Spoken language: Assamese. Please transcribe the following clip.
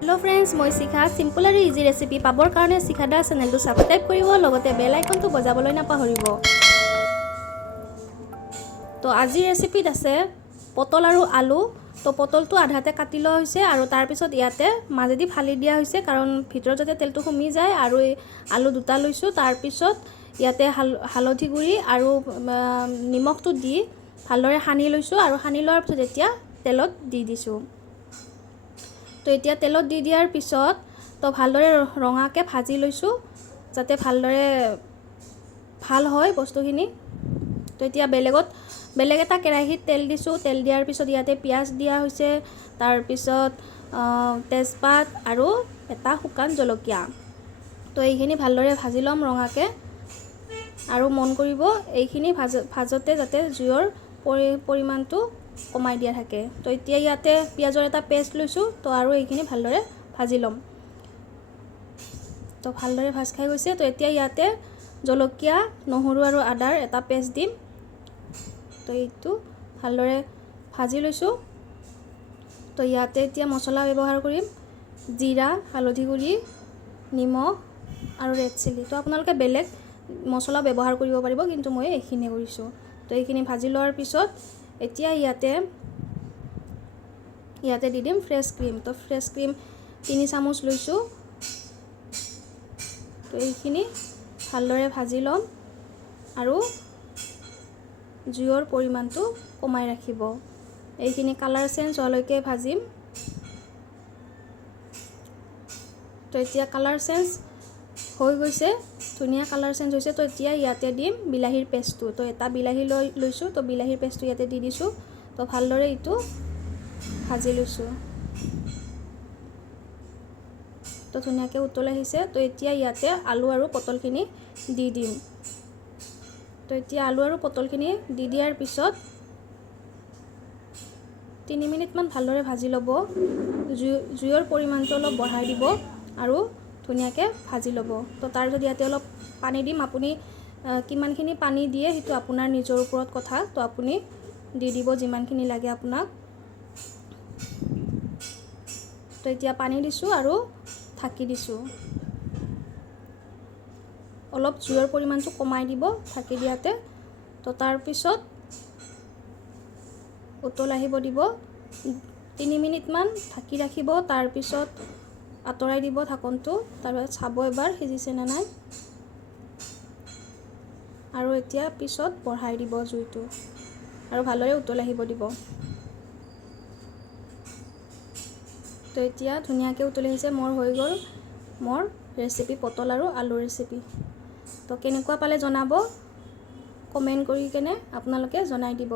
हेलो फ्रेंड्स, मैं शिखा सिम्पल और इजी रेसिपि पाबर कारण शिखादा चेनेलটো सबस्क्राइब करिब लगते बेल आइकनটো बजाबले नापाहरिब। तो आज रेसिपित आछे पटल और आलू। तो पटलটো आधाते काटि लोৱা হৈছে আৰু তাৰ পিছত ইয়াতে মাজেদি ফালি দিয়া হৈছে কাৰণ ভিতৰত যাতে তেলটো কমি যায়। আৰু আলু দুটা লৈছো, তাৰ পিছত ইয়াতে হালধি গুড়ি আৰু নিমখটো দি ভালদৰে সানি লৈছো আৰু সানি লোৱাৰ পিছত এতিয়া তেলত দি দিছো। তো এতিয়া তেলত দি দিয়াৰ পিছত তো ভালদৰে ৰঙাকে ভাজি লৈছো যাতে ভালদৰে ভাল হয় বস্তুখিনি। তো এতিয়া বেলেগ এটা কেৰাহীত তেল দিছো। তেল দিয়াৰ পিছত ইয়াতে পিয়াজ দিয়া হৈছে, তাৰ পিছত তেজপাত আৰু এটা শুকান জলকীয়া। তো এইখিনি ভালদৰে ভাজি লম ৰঙাকে। আৰু মন কৰিব এইখিনি ভাজতে যাতে জুইৰ পৰিমাণটো কমাই দিয়া থাকে। তো এতিয়া ইয়াতে পিয়াজৰ এটা পেষ্ট লৈছো, তো আৰু এইখিনি ভালদৰে ভাজি লম। তো ভালদৰে ভাজ খাই গৈছে। তো এতিয়া ইয়াতে জলকীয়া, নহৰু আৰু আদাৰ এটা পেষ্ট দিম। তো এইটো ভালদৰে ভাজি লৈছো। তো ইয়াতে এতিয়া মছলা ব্যৱহাৰ কৰিম, জিৰা, হালধি গুড়ি, নিমখ আৰু ৰেড চিলি। তো আপোনালোকে বেলেগ মছলা ব্যৱহাৰ কৰিব পাৰিব, কিন্তু মই এইখিনি কৰিছো। তো এইখিনি ভাজি লোৱাৰ পিছত এতিয়া ইয়াতে দি দিম ফ্ৰেছ ক্ৰীম। তো ফ্ৰেছ ক্ৰীম 3 চামুচ লৈছো। তো এইখিনি ভালদৰে ভাজি লম আৰু জুইৰ পৰিমাণটো কমাই ৰাখিব। এইখিনি কালাৰ চেঞ্জ হোৱালৈকে ভাজিম। তো এতিয়া কালাৰ চেঞ্জ হৈ গৈছে, ধুনীয়া কালাৰ চেঞ্জ হৈছে। তো এতিয়া ইয়াতে দিম বিলাহীৰ পেষ্টটো। তো এটা বিলাহী লৈছো, তো বিলাহীৰ পেষ্টটো ইয়াতে দি দিছো। তো ভালদৰে এইটো ভাজি লৈছো। তো ধুনীয়াকৈ উতল আহিছে। তো এতিয়া ইয়াতে আলু আৰু পটলখিনি দি দিম। তো এতিয়া আলু আৰু পটলখিনি দি দিয়াৰ পিছত 3 মিনিটমান ভালদৰে ভাজি ল'ব। জুইৰ পৰিমাণটো অলপ বঢ়াই দিব আৰু ধুনীয়াকৈ ভাজি ল'ব। তো তাৰপিছত ইয়াতে অলপ পানী দিম। আপুনি কিমানখিনি পানী দিয়ে সেইটো আপোনাৰ নিজৰ ওপৰত কথা। তো আপুনি দি দিব যিমানখিনি লাগে আপোনাক। তো এতিয়া পানী দিছোঁ আৰু ঢাকি দিছোঁ। অলপ জুইৰ পৰিমাণটো কমাই দিব ঢাকি দিয়াতে। তো তাৰপিছত উতল আহিব দিব, 3 মিনিটমান ঢাকি ৰাখিব। তাৰপিছত আঁতৰাই দিব ঢাকনটো। তাৰপিছত চাব এবাৰ সিজিছে নে নাই। আৰু এতিয়া পিছত বঢ়াই দিব জুইটো আৰু ভালদৰে উতল আহিব দিব। তো এতিয়া ধুনীয়াকৈ উতলি আহিছে। মোৰ হৈ গ'ল মোৰ ৰেচিপি পটল আৰু আলু ৰেচিপি। তো কেনেকুৱা পালে জনাব, কমেণ্ট কৰি কেনে আপোনালোকে জনাই দিব।